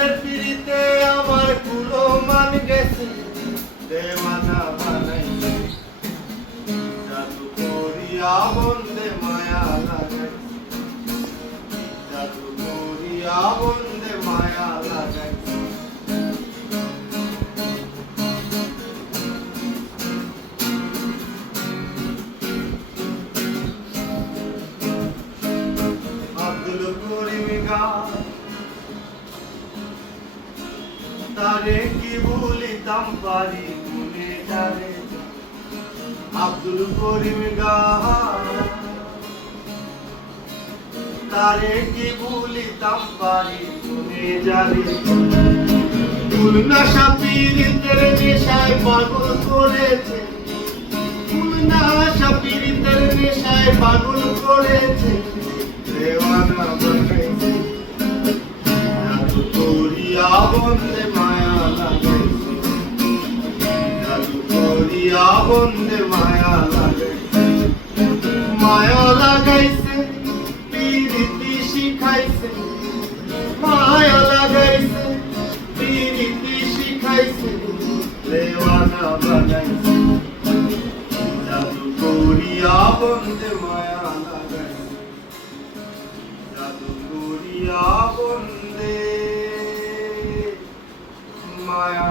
তোদের পিড়িতে আমার কুলো মান গেছে। দেওয়ানা বানাই জাদু করিয়া বন্দে মায়া লাগাইছে। জাদু করিয়া বন্দে তারে কি বলিতাম? পারি মনে যারে আব্দুল করিম গা তারে কি বলিতাম? পারি মনে যারে খুলনা সাপিরিতের নেশায় পাগল করেছে। খুলনা সাপিরিতের নেশায় পাগল করেছে। দেওয়ানা বানাইছে। করিয়া করিয়া বন্দে মায়া লাগাইছে মায়া লাগাইছে পিরিতি শিখাইছে। মায়া লাগাইছে পিরিতি শিখাইছে। দেওয়ানা বানাইছে। জাদু করিয়া বন্দে মায়া লাগাইছে। জাদু করিয়া বন্দে মায়া